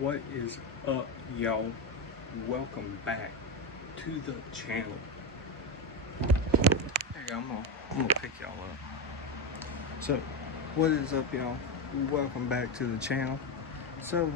What is up, y'all? Welcome back to the channel. There you go, I'm gonna pick y'all up. So, what is up, y'all? Welcome back to the channel. So, you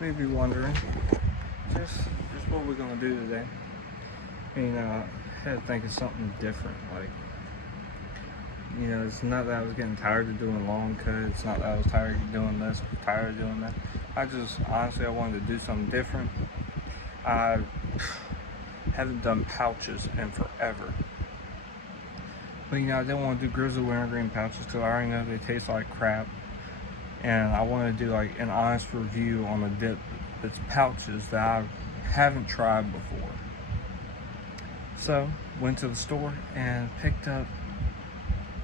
may be wondering, just what we're gonna do today. I had to think of something different. It's not that I was getting tired of doing long cuts. It's not that I was tired of doing this, tired of doing that. I wanted to do something different. I haven't done pouches in forever. But I didn't want to do Grizzly wintergreen pouches because I already know they taste like crap. And I want to do like an honest review on a dip that's pouches that I haven't tried before. So, went to the store and picked up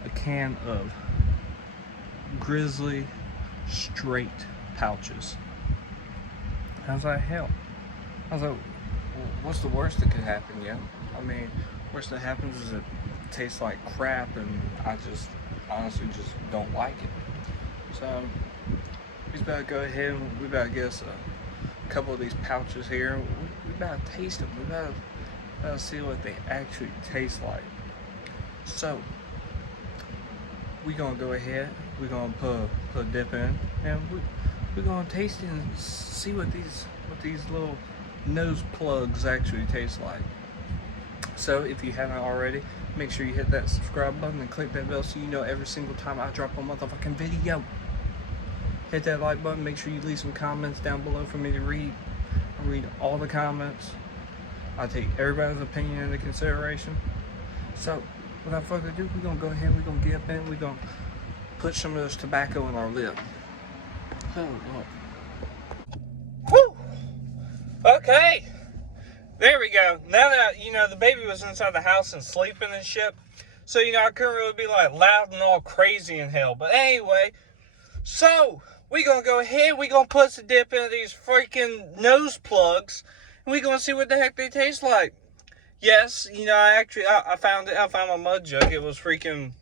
a can of Grizzly straight pouches. I was like, hell. I was like, well, what's the worst that could happen, yeah? Worst that happens is it tastes like crap and I honestly don't like it. So, we better go ahead and we better get us a couple of these pouches here. We better taste them. We better see what they actually taste like. So, we're gonna go ahead, we're gonna put a dip in, and we're gonna taste it and see what these little nose plugs actually taste like. So if you haven't already, make sure you hit that subscribe button and click that bell so you know every single time I drop a motherfucking video. Hit that like button, make sure you leave some comments down below for me to read. I read all the comments. I take everybody's opinion into consideration. So, without further ado, we're gonna go ahead, we're gonna get up in, we're gonna put some of this tobacco in our lip. Oh, look. Whew! Okay! There we go. Now that, the baby was inside the house and sleeping and shit, so, I couldn't really be, like, loud and all crazy in hell. But anyway, so, we're gonna go ahead, we're gonna put some dip into these freaking nose plugs, and we're gonna see what the heck they taste like. Yes, I found it. I found my mud jug. It was freaking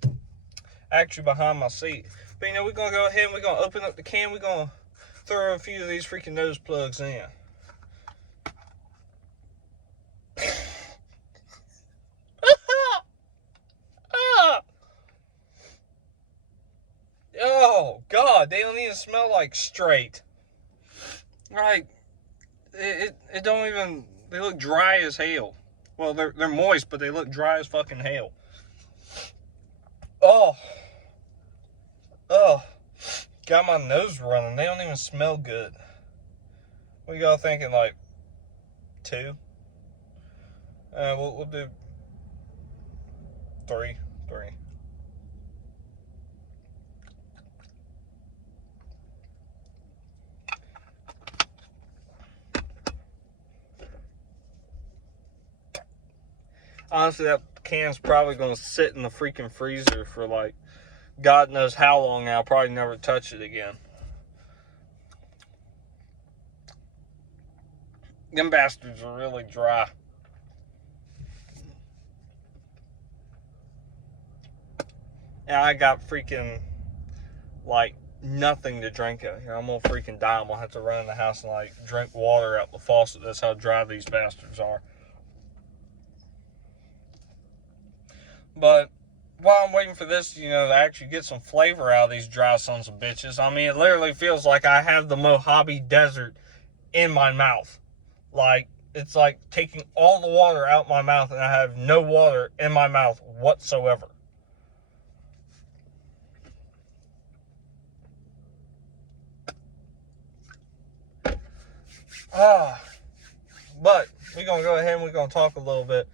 actually behind my seat. But, we're going to go ahead and we're going to open up the can. We're going to throw a few of these freaking nose plugs in. Oh, God. They don't even smell like straight. Like, it don't even, they look dry as hell. Well, they're moist, but they look dry as fucking hell. Oh, got my nose running. They don't even smell good. What y'all thinking? Like 2? We'll do 3. Honestly, that can's probably going to sit in the freaking freezer for like God knows how long now. I'll probably never touch it again. Them bastards are really dry. And I got freaking like nothing to drink out here. I'm gonna freaking die. I'm gonna have to run in the house and like drink water out the faucet. That's how dry these bastards are. But while I'm waiting for this, to actually get some flavor out of these dry sons of bitches, it literally feels like I have the Mojave Desert in my mouth. Like, it's like taking all the water out my mouth and I have no water in my mouth whatsoever. But we're going to go ahead and we're going to talk a little bit.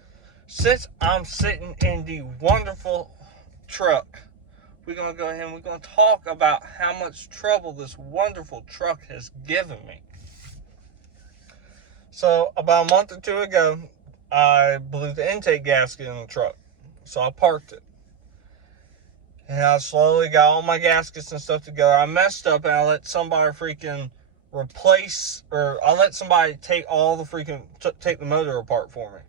Since I'm sitting in the wonderful truck, we're going to go ahead and we're going to talk about how much trouble this wonderful truck has given me. So, about a month or 2 ago, I blew the intake gasket in the truck. So, I parked it. And I slowly got all my gaskets and stuff together. I messed up and I let somebody freaking I let somebody take all the freaking, take the motor apart for me.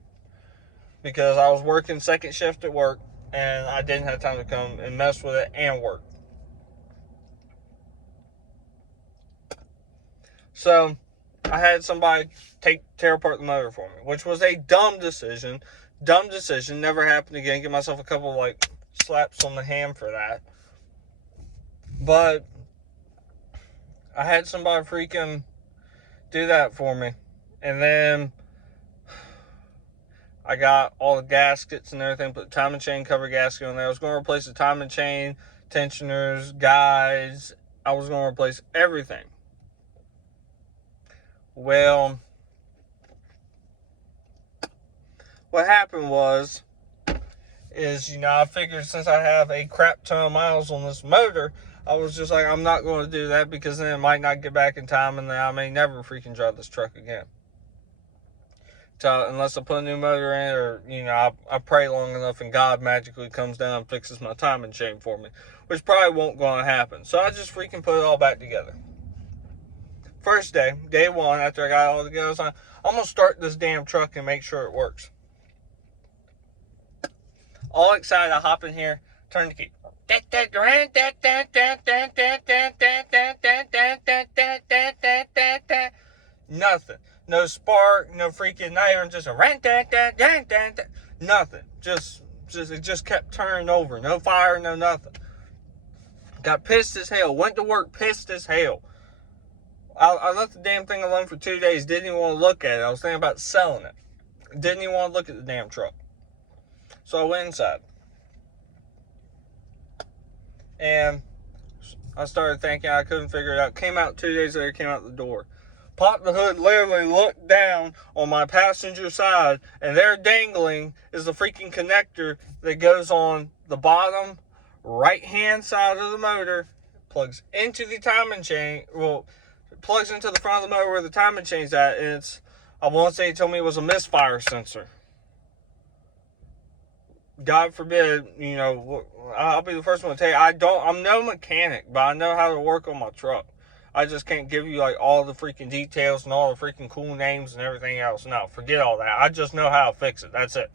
Because I was working second shift at work and I didn't have time to come and mess with it and work. So I had somebody tear apart the motor for me, which was a dumb decision. Dumb decision. Never happened again. Give myself a couple like slaps on the hand for that. But I had somebody freaking do that for me. And then I got all the gaskets and everything, put the timing chain cover gasket on there. I was going to replace the timing chain, tensioners, guides. I was going to replace everything. Well, what happened is, I figured since I have a crap ton of miles on this motor, I was just like, I'm not going to do that because then it might not get back in time and then I may never freaking drive this truck again. So, unless I put a new motor in or, I pray long enough and God magically comes down and fixes my timing chain for me, which probably won't going to happen. So, I just freaking put it all back together. First day one, after I got all together, I'm going to start this damn truck and make sure it works. All excited, I hop in here, turn the key. Nothing. No spark, no freaking, not even just a nothing. Just it just kept turning over. No fire, no nothing. Got pissed as hell. Went to work pissed as hell. I left the damn thing alone for 2 days. Didn't even want to look at it. I was thinking about selling it. Didn't even want to look at the damn truck. So I went inside. And I started thinking I couldn't figure it out. Came out 2 days later, came out the door. Popped the hood, literally looked down on my passenger side, and there dangling is the freaking connector that goes on the bottom right-hand side of the motor, plugs into the timing chain, plugs into the front of the motor where the timing chain's at, and I want to say it told me it was a misfire sensor. God forbid, I'll be the first one to tell you, I'm no mechanic, but I know how to work on my truck. I just can't give you like all the freaking details and all the freaking cool names and everything else. No, forget all that. I just know how to fix it. That's it.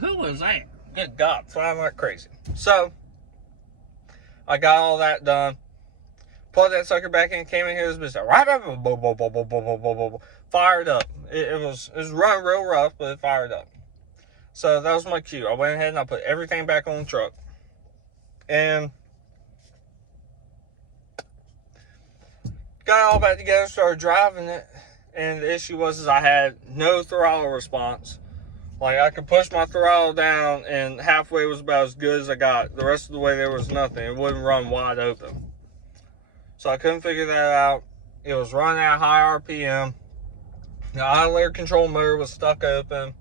Who was that? Good God, flying like crazy. So, I got all that done. Plugged that sucker back in, came in here, this bitch fired up. It was running real rough, but it fired up. So that was my cue. I went ahead and I put everything back on the truck. And got it all back together, started driving it. And the issue was I had no throttle response. Like, I could push my throttle down, and halfway was about as good as I got. The rest of the way, there was nothing. It wouldn't run wide open. So I couldn't figure that out. It was running at high RPM. The idle air control motor was stuck open.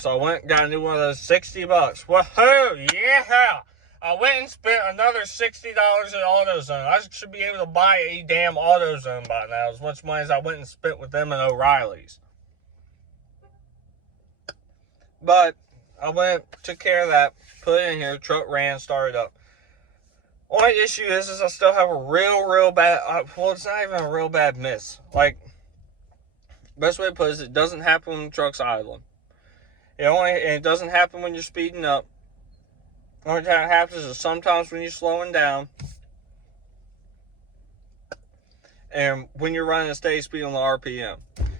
So I went and got a new one of those, $60. Woohoo! Yeah! I went and spent another $60 at AutoZone. I should be able to buy a damn AutoZone by now, as much money as I went and spent with them and O'Reilly's. But I went, took care of that, put it in here, truck ran, started up. Only issue is I still have a real bad, it's not even a real bad miss. Like, best way to put it is it doesn't happen when the truck's idling. It doesn't happen when you're speeding up. The only time it happens is sometimes when you're slowing down. And when you're running a steady speed on the RPM.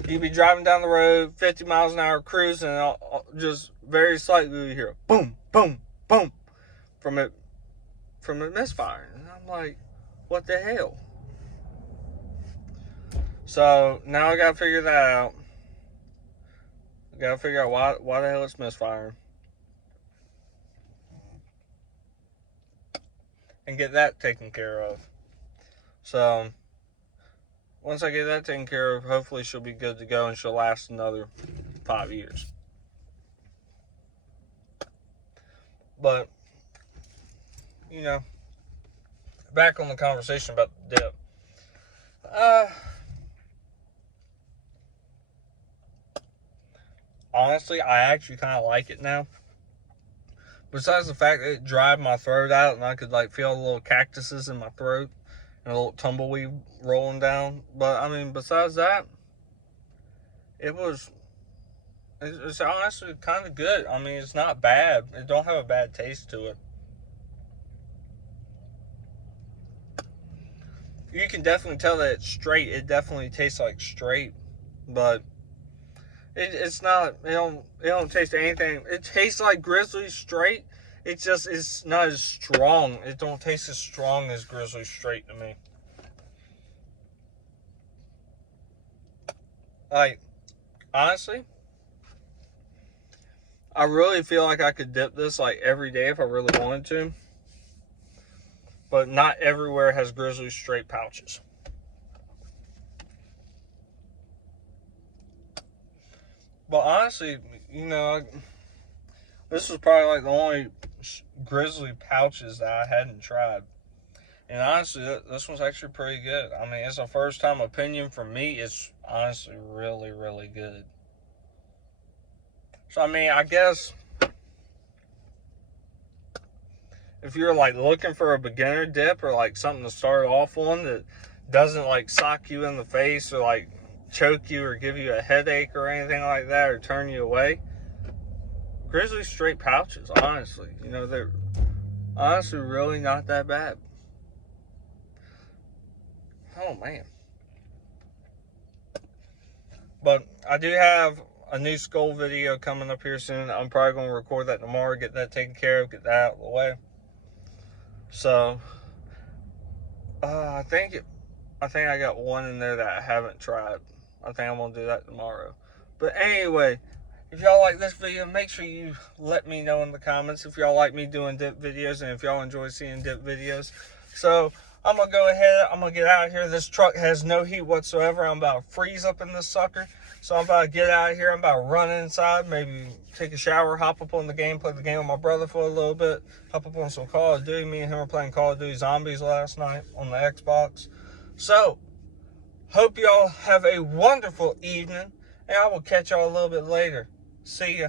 You be driving down the road, 50 miles an hour, cruising, and just very slightly you hear boom, boom, boom from it misfiring. And I'm like, what the hell? So now I gotta figure that out. I gotta figure out why the hell it's misfiring. And get that taken care of. So once I get that taken care of, hopefully she'll be good to go and she'll last another 5 years. But, back on the conversation about the dip. Honestly, I actually kind of like it now. Besides the fact that it dried my throat out and I could feel the little cactuses in my throat and a little tumbleweed rolling down. But besides that, it's honestly kind of good. It's not bad. It don't have a bad taste to it. you can definitely tell that it's straight. It definitely tastes like straight, but it's not. It don't taste anything. It tastes like Grizzly straight. It's not as strong. It don't taste as strong as Grizzly straight to me. Like, honestly, I really feel like I could dip this like every day if I really wanted to. But not everywhere has Grizzly straight pouches. But honestly, this was probably like the only Grizzly pouches that I hadn't tried. And honestly, this one's actually pretty good. I mean, it's a first time opinion for me. It's honestly really, really good. So, I mean, I guess if you're like looking for a beginner dip or like something to start off on that doesn't like sock you in the face or like choke you or give you a headache or anything like that or turn you away, Grizzly straight pouches, honestly, they're honestly really not that bad. Oh man. But I do have a new skull video coming up here soon. I'm probably going to record that tomorrow, get that taken care of, get that out of the way. So I think I got one in there that I haven't tried. I think I'm going to do that tomorrow. But anyway, if y'all like this video, make sure you let me know in the comments if y'all like me doing dip videos and if y'all enjoy seeing dip videos. So I'm going to go ahead. I'm going to get out of here. This truck has no heat whatsoever. I'm about to freeze up in this sucker. So I'm about to get out of here. I'm about to run inside, maybe take a shower, hop up on the game, play the game with my brother for a little bit, hop up on some Call of Duty. Me and him were playing Call of Duty Zombies last night on the Xbox. So, hope y'all have a wonderful evening, and I will catch y'all a little bit later. See ya.